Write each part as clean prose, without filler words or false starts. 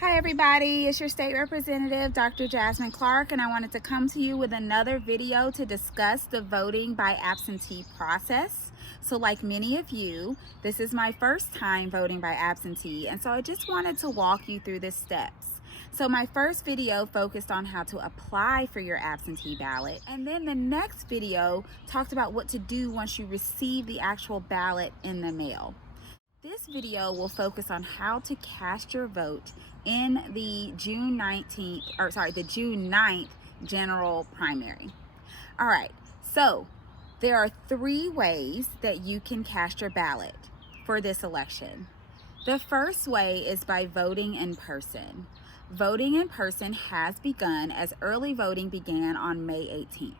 Hi everybody, it's your state representative, Dr. Jasmine Clark, and I wanted to come to you with another video to discuss the voting by absentee process. So like many of you, this is my first time voting by absentee, and so I just wanted to walk you through the steps. So my first video focused on how to apply for your absentee ballot, and then the next video talked about what to do once you receive the actual ballot in the mail. This video will focus on how to cast your vote in the June 9th general primary. All right, so there are 3 ways that you can cast your ballot for this election. The first way is by voting in person. Voting in person has begun as early voting began on May 18th.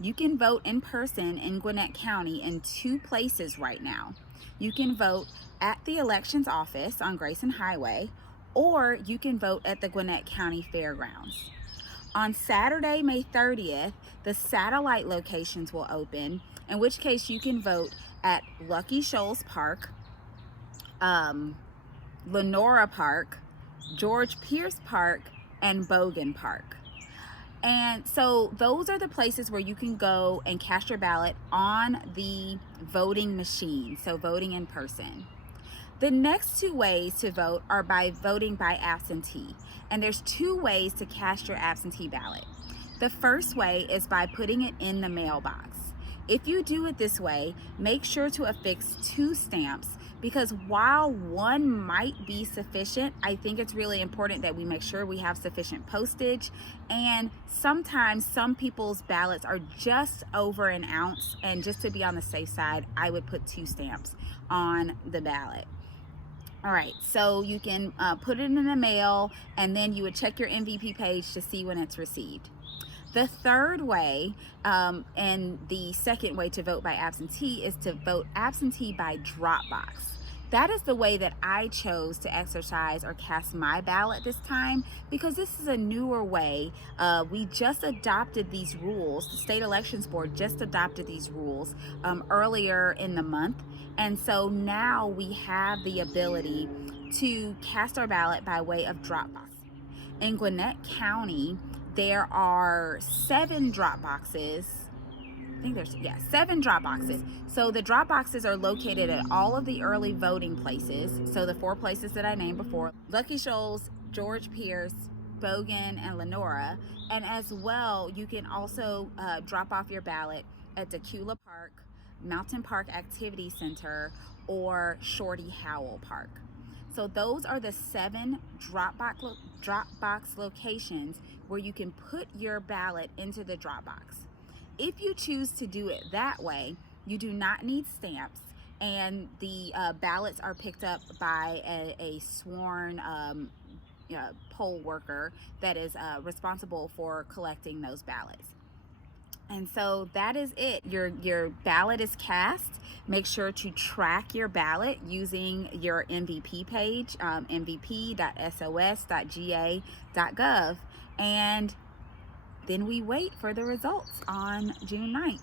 You can vote in person in Gwinnett County in 2 places right now. You can vote at the elections office on Grayson Highway, or you can vote at the Gwinnett County Fairgrounds. On Saturday, May 30th, the satellite locations will open, in which case you can vote at Lucky Shoals Park, Lenora Park, George Pierce Park, and Bogan Park. And so those are the places where you can go and cast your ballot on the voting machine, so voting in person. The next 2 ways to vote are by voting by absentee. And there's 2 ways to cast your absentee ballot. The first way is by putting it in the mailbox. If you do it this way, make sure to affix 2 stamps, because while 1 might be sufficient, I think it's really important that we make sure we have sufficient postage. And sometimes some people's ballots are just over an ounce, and just to be on the safe side, I would put 2 stamps on the ballot. All right, so you can put it in the mail, and then you would check your MVP page to see when it's received. The third way, and the second way to vote by absentee, is to vote absentee by drop box. That is the way that I chose to exercise or cast my ballot this time, because this is a newer way. We just adopted these rules. The State Elections Board just adopted these rules earlier in the month. And so now we have the ability to cast our ballot by way of drop box. In Gwinnett County, there are 7 drop boxes. I think there's 7 drop boxes. So the drop boxes are located at all of the early voting places. So the 4 places that I named before: Lucky Shoals, George Pierce, Bogan, and Lenora. And as well, you can also drop off your ballot at Decula Park, Mountain Park Activity Center, or Shorty Howell Park. So those are the 7 drop box locations where you can put your ballot into the drop box. If you choose to do it that way, you do not need stamps, and the ballots are picked up by a sworn poll worker that is responsible for collecting those ballots. And so that is it. Your ballot is cast. Make sure to track your ballot using your MVP page, mvp.sos.ga.gov, and then we wait for the results on June 9th.